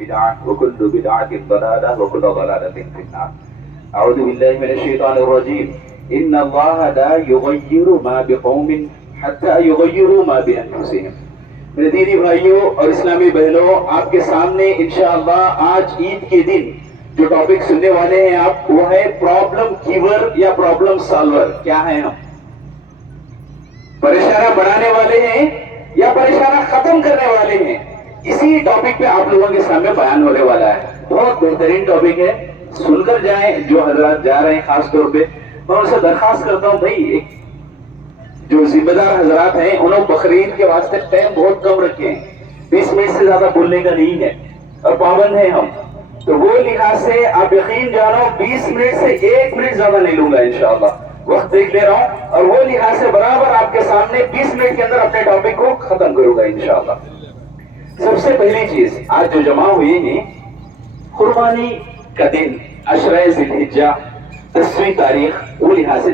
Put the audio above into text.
بدعة وكل بدعة ضلالة وكل ضلالة في النار. أعوذ بالله من الشيطان الرجيم. إن الله لا يغير ما بقوم حتى يغيروا ما بأنفسهم. मेरे दीदी भाइयों और इस्लामी बहनों, आपके सामने इंशाअल्लाह आज ईद के दिन जो टॉपिक सुनने वाले हैं आप, वो है प्रॉब्लम गिवर या प्रॉब्लम सॉल्वर. क्या है हम? परेशाना बढ़ाने वाले हैं या परेशाना खत्म करने वाले हैं? इसी टॉपिक पे आप लोगों के सामने बयान होने वाला है. बहुत बेहतरीन टॉपिक है, सुनकर जाएं. जो हजरात जा रहे हैं खास तौर पे, मैं उनसे दरखास्त करता हूं, भाई एक जो जिम्मेदार हजरात हैं उन्होंने बकरीद के वास्ते टाइम बहुत कम रखे हैं, 20 मिनट से ज्यादा बोलने का नहीं है और पाबंद है हम. तो वो लिहाज से आप यकीन जानो 20 मिनट से 1 मिनट ज्यादा नहीं लूंगा इंशाअल्लाह. वक्त देख ले रहा हूं और वो लिहाज से बराबर आपके सामने 20 मिनट के अंदर अपने टॉपिक को खत्म करूंगा इंशाअल्लाह. सबसे पहली चीज, आज जो जमा हुए हैं, कुर्बानी का दिन अशरा ज़िलहिज्जा 10वीं तारीख, वो लिहाज से